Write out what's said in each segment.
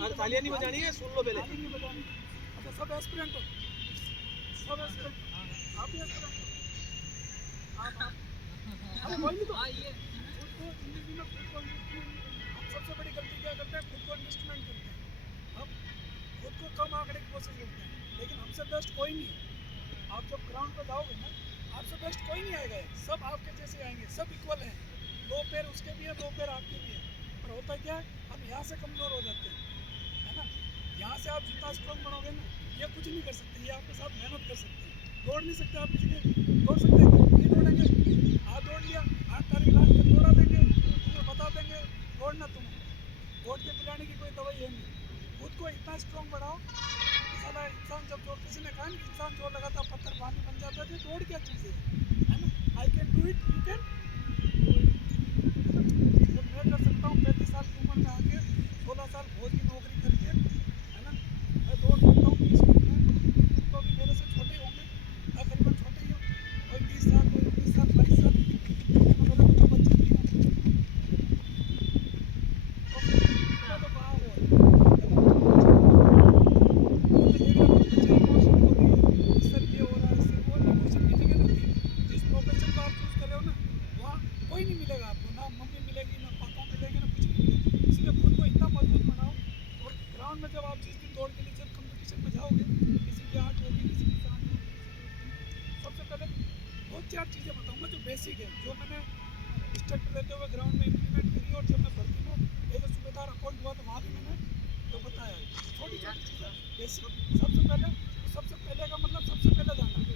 और तालियां नहीं बजानी है, सुन लो पहले। ताली नहीं बजानी। अच्छा सब एस्पिरेंट हो, सब एस्पिरेंट, आप भी एस्पिरेंट हो, आप अरे कोई नहीं तो खुद को जिंदगी में खुद को हम सबसे बड़ी गलती क्या करते हैं, खुद को इंवेस्टमेंट करते हैं, हम खुद को कम आंकड़े की कोशिश करते हैं, लेकिन हमसे बेस्ट कोई नहीं है। आप जब ग्राउंड पर जाओगे ना, आपसे बेस्ट कोई नहीं आएगा, सब आपके जैसे आएंगे, सब इक्वल हैं, 2 पैर उसके भी है, 2 पैर आपके भी है। पर होता क्या है, हम यहाँ से कमज़ोर हो जाते हैं, है ना। यहाँ से आप जितना स्ट्रॉन्ग बनोगे ना, ये कुछ नहीं कर सकते, ये आपके साथ मेहनत कर सकते हैं, दौड़ नहीं सकते आप किसी के, दौड़ सकते हैं नहीं दौड़ेंगे, आज दौड़ लिया 8 तारीख लास्ट तक दौड़ा देंगे, तुम्हें बता देंगे दौड़ना, तुम्हें दौड़ के पिलाने की कोई दवाई है नहीं। खुद को इतना स्ट्रॉन्ग बनाओ, साला इंसान जब जोर, किसी ने कहा कि इंसान जोर लगाता पत्थर पानी बन जाता है, दौड़ क्या चीज़ है ना। I can do it, you can. जब मैं कर सकता हूँ 35 साल की उम्र में आके 16 साल फौज की नौकरी करके, है ना, मैं दौड़ सकता हूँ 20 मिनट में, तुम तो भी मेरे से छोटे होंगे, मैं करीबन छोटे ही हूँ, कोई 20 साल, कोई 19 साल, 22 साल, मेरा तो बच्चे भी हैं, तो मेरा तो बड़ा हुआ है। कोई नहीं मिलेगा आपको, ना मम्मी मिलेगी, ना पापा मिलेंगे, ना कुछ नहीं मिलेगा। इसलिए खुद को इतना मजबूत बनाओ, और ग्राउंड में जब आप जिस दिन दौड़ के लिए जब कंपटीशन में जाओगे, किसी की 8 होगी, किसी की 7 होगी, सबसे पहले 2-4 चीज़ें बताऊंगा जो बेसिक है, जो मैंने इंस्ट्रक्टर रहते हुए ग्राउंड में इम्प्लीमेंट करी, और जब मैं भर्ती में एज ए सूबेदार अपॉइंट हुआ तो वहाँ भी मैंने तो बताया है। छोटी छोटी चीज़ें बेसिक, सबसे पहले का मतलब सबसे पहले जाना है।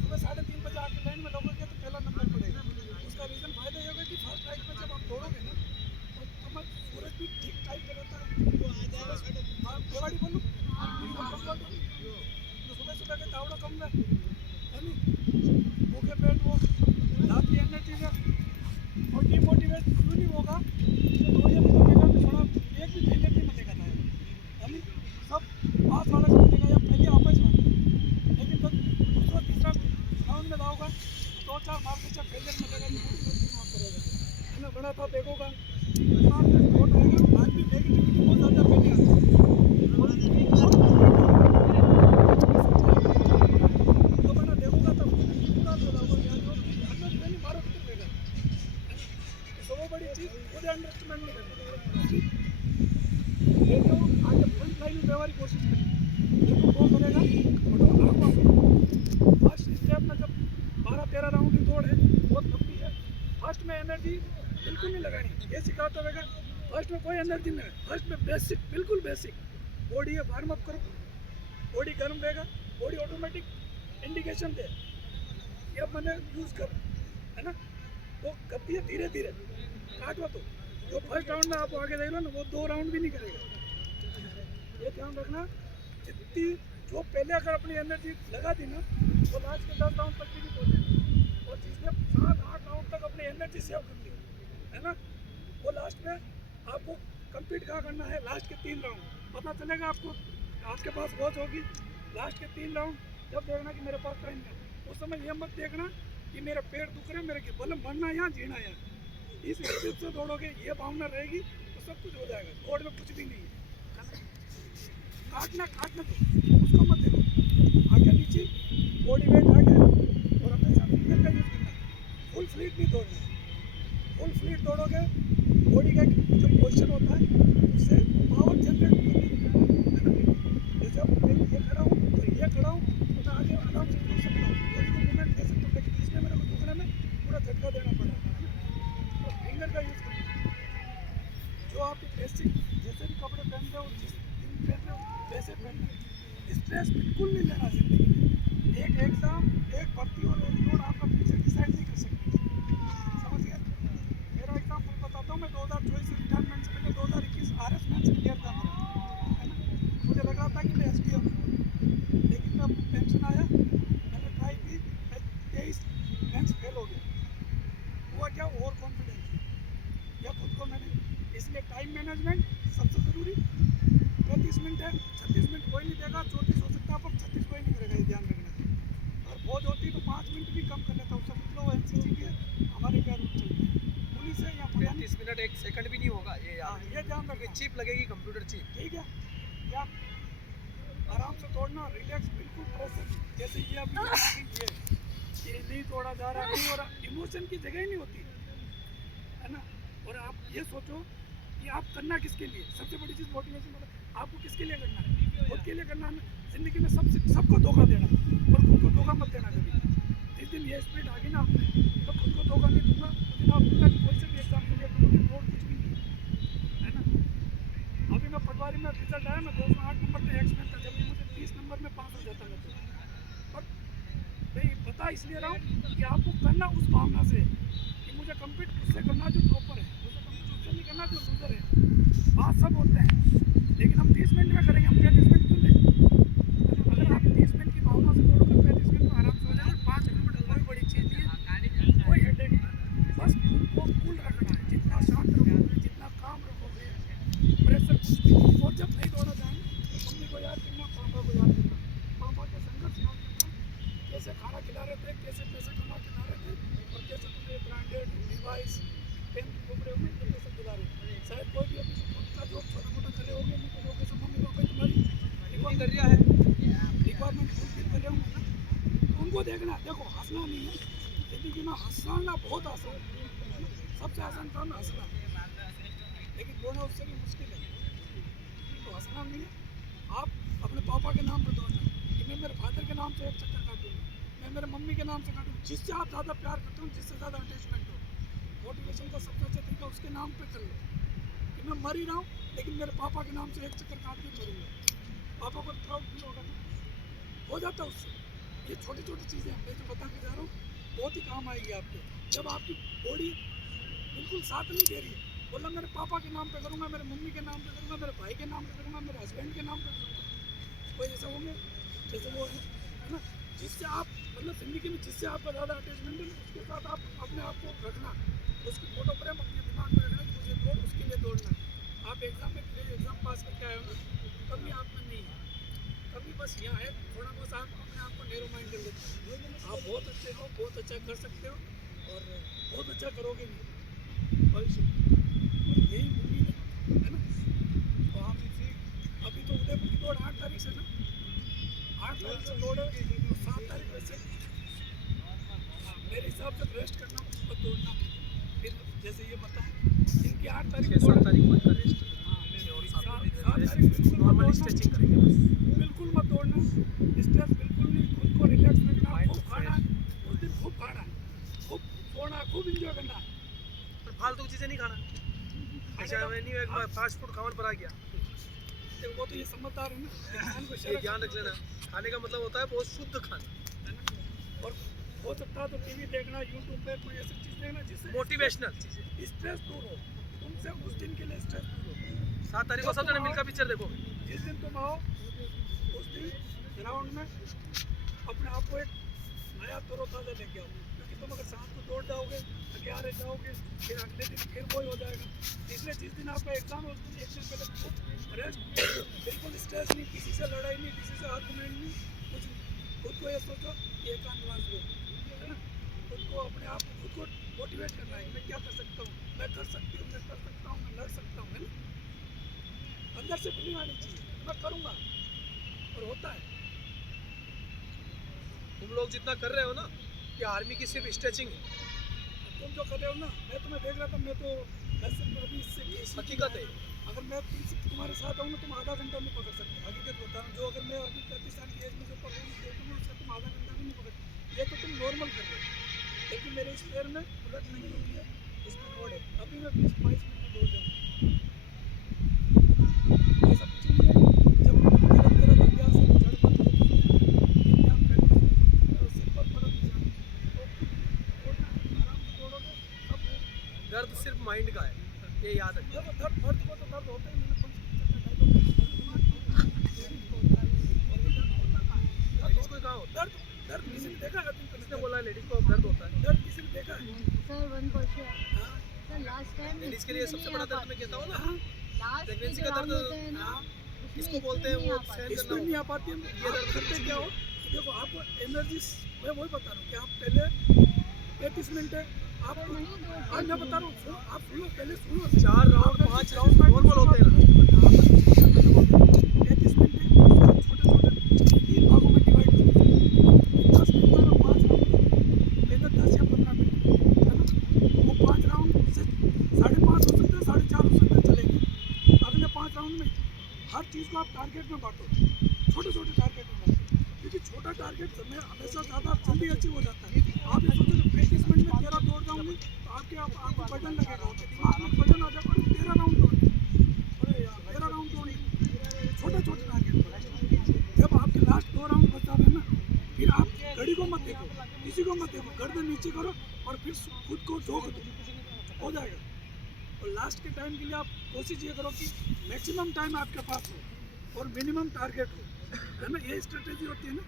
सुबह 3:30 बजे आके लाइन में लगोगे तो पहला नंबर पड़ेगा। उसका रीज़न फायदा ये होगा कि फर्स्ट राइट में जब आप दौड़ोगे ना, तो तुम्हें सूरज भी ठीक टाइम पे रहता है, बेवाड़ी बोलूँ, सुबह सुबह के तावड़ा कम है नहीं, भूखे पेट वो रात की एनर्जी में, और डिमोटिवेट क्यों नहीं होगा, दौड़िए तो मेगा में थोड़ा एक भी फेलियर नहीं बनेगा था, यानी सब पास वाला बनेगा या पहले आपस में, लेकिन जब दूसरा तीसरा राउंड में जाओगा 2-4 मार के जब फेलियर मिलेगा तो मोटिवेशन करेगा, है ना। बड़ा था देखोगा वोट आएगा, आज भी नेगेटिविटी बहुत ज़्यादा पहले आती है, तो बना देखोगा तब पूरा हो जाओगा, नहीं मारो तो रहेगा, तो वो बड़ी चीज़ खुद अंडरस्टैंड नहीं करनी। देखो आगे फ्रंट लाइन में व्यवहार की कोशिश करें, देखो वो करेगा, फर्स्ट स्टेप में जब 12-13 राउंड की दौड़ है, बहुत लंबी है, फर्स्ट में एनर्जी बिल्कुल नहीं लगानी, ये सिखाता रहेगा। फर्स्ट में कोई एनर्जी नहीं है, फर्स्ट में बेसिक, बिल्कुल बेसिक बॉडी है, वार्म अप करो, बॉडी गर्म रहेगा, बॉडी ऑटोमेटिक इंडिकेशन दे ये मैंने यूज़ कर, है ना। वो करती है धीरे धीरे, काटो तो जो फर्स्ट राउंड में आप आगे देख लो ना, वो 2 राउंड भी नहीं करेगा। ये ध्यान रखना, जितनी जो पहले अगर अपनी एनर्जी लगा दी ना, वो लास्ट के 10 राउंड तक भी नहीं पहुँचेगा, और जिसने 7-8 राउंड तक अपनी एनर्जी सेव कर ली, है ना, वो लास्ट में आपको कंप्लीट कहाँ करना है, लास्ट के 3 राउंड पता चलेगा आपको, आपके पास वॉच होगी, लास्ट के 3 राउंड जब देखना कि मेरे पास टाइम है, उस समय ये मत देखना कि मेरा पेट दुख रहा है, मेरे के बोले मरना यहाँ जीना यहाँ, इस स्थिति से दौड़ोगे, ये भावना रहेगी तो सब कुछ हो जाएगा। दौड़ में कुछ भी नहीं है, काटना तो उसको मत देखो, आगे नीचे बॉडी वेट आगे, और हमेशा फिंगर का यूज़ करना, फुल फ्लीट नहीं दौड़ना, फुल फ्लीट दौड़ोगे बॉडी का जो पोस्चर होता है उससे पावर जनरेट होती है, जब ये खड़ा हूँ तो ये खड़ा हूँ तो मैं आगे आराम से दौड़ सकता हूँ, बॉडी को मूवमेंट दे सकता हूँ, लेकिन इसमें मेरे को दूसरे में पूरा झटका देना पड़ा है, तो फिंगर का यूज़ करना। जो आप बेसिक जैसे भी कपड़े पहनते हो, जिस दिन पहनते हो वैसे पहनना, स्ट्रेस बिल्कुल नहीं लेना जिंदगी में, एक एग्ज़ाम, एक भर्ती और एक दौड़ आपका फ्यूचर डिसाइड नहीं कर सकती, समझ गए। मेरा एग्जाम्पल बताता हूँ, मैं 2024 से रिटायरमेंट से पहले 2021 RS मेंस क्लियर था मेरा, है ना, मुझे लग रहा था कि मैं SDM हूँ, लेकिन जब पेंशन आया मैंने ट्राई की, मैं 23 मेंस फेल हो गया, हुआ क्या, ओवर कॉन्फिडेंस या खुद को मैंने, इसलिए टाइम मैनेजमेंट सबसे ज़रूरी। 35 मिनट है, 36 मिनट कोई नहीं देगा, 34 हो सकता है पर 36 कोई नहीं करेगा, ये ध्यान रखना। और फौज होती तो 5 मिनट भी कम कर लेता, उससे मतलब वो NCC के हमारे क्या रूल चलते हैं, पुलिस है या मिनट 1 सेकंड भी नहीं होगा, ये हाँ, याद ये ध्यान रखना। चिप लगेगी, कंप्यूटर चिप। ठीक है, क्या आराम से तोड़ना, रिलैक्स, बिल्कुल प्रोसेस। जैसे ये अभी ये नहीं तोड़ा जा रहा है और इमोशन की जगह ही नहीं होती है ना। और आप ये सोचो कि आप करना किसके लिए, सबसे बड़ी चीज़ मोटिवेशन मतलब आपको किसके लिए करना है, खुद के लिए करना है। जिंदगी में सबको धोखा देना और खुद को धोखा मत देना कभी। जिस दिन ये स्पिरिट आ गई ना आपने, तो खुद को धोखा नहीं दूंगा, लेकिन आप दूंगा कि कोई से भी एग्जाम के लिए करोगे और कुछ भी नहीं है ना। अभी मैं पटवारी में रिजल्ट आया, मैं 208 नंबर पे एक्सपेक्ट था, जब मुझे 30 नंबर में पास हो जाता मैं तो। पर मैं बता इसलिए रहा हूँ कि आपको करना उस भावना से कि मुझे कम्पीट उससे करना जो टॉपर है, मुझे कम्पीट उससे नहीं करना जो लूजर है। बात सब होते हैं, लेकिन हम 30 मिनट में करेंगे, हम 35 मिनट क्यों लें। अगर आप 30 मिनट की भावना से दौड़ोगे 35 मिनट में आराम से हो जाएगा। 5 किलोमीटर कोई बड़ी चीज़ नहीं है, कोई हेडेक नहीं, बस खुद को कूल रखना है। जितना शांत रखोगे, जितना काम रखोगे, प्रेशर कुछ भी नहीं। और जब नहीं दौड़ा जाए तो मम्मी को याद करना, पापा को याद करना, पापा के संघर्ष याद करना, कैसे खाना खिला रहे थे, कैसे पैसे कमा के ला रहे थे, और कैसे तुम्हें ब्रांडेड डिवाइस पेन कपड़े हुए तो कैसे दिला रहे थे। शायद कोई भी अपनी खुद का जॉब छोटा मोटा करे होंगे, नहीं तो लोग मम्मी पापा तुम्हारी नहीं कर रहा है, रिक्वायरमेंट फुलफिल कर रहे होंगे ना, तो उनको देखना। देखो हंसना नहीं है जिंदगी में, हंसना बहुत आसान है, सबसे आसान काम है हंसना, लेकिन बोलना उससे भी मुश्किल है। तो हंसना नहीं है, आप अपने पापा के नाम पर दौड़ना कि मैं मेरे फादर के नाम से एक चक्कर काटूँगा, मैं मेरे मम्मी के नाम से काटूँ, जिससे आप ज़्यादा प्यार करते हो, जिससे ज़्यादा अटैचमेंट हो। मोटिवेशन का सबसे अच्छा तरीका उसके नाम पे कर लो कि मैं मर ही रहा हूँ, लेकिन मेरे पापा के नाम से एक चक्कर काट के मरूंगा। पापा को प्राउड फील होगा ना, हो जाता है उससे। ये छोटी छोटी चीज़ें मैं जो बता के जा रहा हूँ बहुत ही काम आएगी आपके। जब आपकी बॉडी बिल्कुल साथ नहीं दे रही है, बोला मेरे पापा के नाम पे करूँगा, मेरे मम्मी के नाम पे करूँगा, मेरे भाई के नाम पे करूँगा, मेरे हस्बैंड के नाम पे करूँगा, कोई ऐसा होंगे जैसे वो है ना, जिससे आप मतलब जिंदगी में जिससे आपका ज़्यादा अटैचमेंट है उसके साथ आप अपने आप को रखना, उसकी फोटो फ्रेम अपने दिमाग में रखना कि मुझे दौड़ उसके लिए दौड़ना है। आप एग्जाम में एग्जाम पास करके आए हो ना, कभी आप में नहीं है, कभी बस यहाँ है थोड़ा बहुत आप अपने आप को नैरो माइंड कर लेते हो। आप बहुत अच्छे हो, बहुत अच्छा कर सकते हो और बहुत अच्छा करोगे भी भविष्य में, और यही उम्मीद है ना। तो आप इसी अभी तो उदयपुर की दौड़ 8 तारीख से ना, 8 तारीख से दौड़ है, तो 7 तारीख वैसे मेरे हिसाब से रेस्ट करना, उसके बाद दौड़ना। फिर जैसे ये बताएं इनकी 8 तारीख को 7 तारीख को रेस्ट, और 7 तारीख बिल्कुल नॉर्मल स्ट्रेचिंग करेंगे बस। बिल्कुल मत दौड़ना, स्ट्रेस बिल्कुल नहीं, खुद को रिलैक्स रखना, खूब खाना है उस दिन, खूब खाना है, खूब सोना, खूब इंजॉय करना है, पर फालतू चीज़ें नहीं खाना। अच्छा मैं नहीं, एक फास्ट फूड खावन पर आ गया, वो तो ये समझदार है ना, इंसान को ये शर्म ध्यान रख लेना। खाने का मतलब होता है बहुत शुद्ध खाना, है ना। और हो सकता है तो टीवी देखना, यूट्यूब पे कोई ऐसी चीज़ देखना जिससे मोटिवेशनल चीज़ें। स्ट्रेस दूर हो, तुमसे उस दिन के लिए स्ट्रेस दूर हो। 7 तारीख को सब जने मिलकर पिक्चर देखो। जिस दिन तुम आओ उस दिन ग्राउंड में अपने आप को एक नया तरोताज़ा लेके आओ, क्योंकि तुम अगर शाम को दौड़ जाओगे, अग्यारह जाओगे, फिर अगले दिन फिर वही हो जाएगा। इसलिए जिस दिन आपका एग्जाम है उस दिन एक दिन पहले खूब रेस्ट, बिल्कुल स्ट्रेस नहीं, किसी से लड़ाई नहीं, किसी से आर्गुमेंट नहीं, कुछ नहीं। खुद को ये सोचो कि एकांतवास लो, है ना। खुद को अपने आप को खुद को मोटिवेट करना है, मैं क्या कर सकता हूँ, मैं कर सकती हूँ, मैं कर सकता हूँ, मैं लड़ सकता हूँ, है ना। अंदर से फीलिंग आनी चाहिए मैं करूँगा, और होता है। तुम लोग जितना कर रहे हो ना, ये आर्मी की सिर्फ स्ट्रेचिंग है, तुम जो कर रहे हो ना, मैं तुम्हें देख रहा था, मैं सिर्फ अभी इससे हकीकत है। अगर मैं तुम्हारे साथ आऊँ ना, तुम आधा घंटा नहीं पकड़ सकते, हकीकत बता रहा हूँ। जो अगर मैं अभी 35 साल की एज में जो परफॉर्मेंस देखूँगा उसका तुम आधा घंटा भी नहीं पकड़ सकते। ये तो तुम नॉर्मल कर रहे हो, लेकिन मेरे इस पैर में उलट नहीं होती है, इसमें दौड़ है। अभी मैं 20-22 मिनट में दौड़ जाऊँगा, ऐसा कुछ नहीं है। जब गलत अभ्यास है, जड़ बंद होती है, ध्यान प्रैक्टिस सिंपल फर्क नहीं जाना, तो आराम से दौड़ोगे सब। दर्द सिर्फ माइंड का है, ये याद रखना। दर्द को तो दर्द होता ही नहीं, लेडीज को कहाँ होता है? दर्द किसी ने देखा है? किसने बोला है लेडीज को अब दर्द होता है? दर्द किसी ने देखा है? सर वन क्वेश्चन हाँ, सर, लास्ट टाइम लेडीज के लिए सबसे बड़ा दर्द मैं कहता हूँ ना, हाँ, लास्ट प्रेगनेंसी जो का राउंड दर्द, होते हैं ना, हाँ, उसमें इसको बोलते हैं वो सहन इस करना पर नहीं होता आ पाती है। ये आप दर्द करते क्या हो, देखो आपको एनर्जी, मैं वही बता रहा हूँ कि आप पहले 35 मिनट है, आप पर नहीं दो आज मैं बता रहा हूँ, सुनो, आप सुनो, पहले सुनो। 4 राउंड 5 राउंड नॉर्मल होते हैं ना। 33 मिनट है, छोटे-छोटे 3 भागों में डिवाइड करो। 10 मिनट का 5 राउंड, पहले 10 या 15 मिनट, है ना? वो 5 राउंड से 5.5 हो सकते हैं, 4.5 हो सकते हैं, चलेंगे। अगले 5 राउंड में हर चीज़ को आप टारगेट में बांटो, छोटे-छोटे टारगेट में बांटो, क्योंकि छोटा टारगेट में हमेशा ज़्यादा जल्दी अचीव हो जाता है। आप ये सोचो कि 35 मिनट में 13 दौड़ जाऊंगी तो आपको बटन लगेगा, आपके दिमाग में बटन आ जाएगा, 13 राउंड दौड़ने, अरे यार 13 राउंड दौड़ने, छोटे-छोटे टारगेट बनाओ। जब आपके लास्ट 2 राउंड बचा है ना, फिर आप घड़ी को मत देखो, किसी को मत देखो, गर्दन नीचे करो और फिर खुद को झोंक दो, हो जाएगा। और लास्ट के टाइम के लिए आप कोशिश ये करो कि मैक्सिमम टाइम आपके पास हो और मिनिमम टारगेट हो, है ना? ये स्ट्रेटेजी होती है ना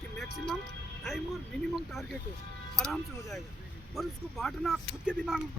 कि मैक्सिमम टाइम और मिनिमम टारगेट हो, आराम से हो जाएगा। पर उसको बांटना आप खुद के दिमाग में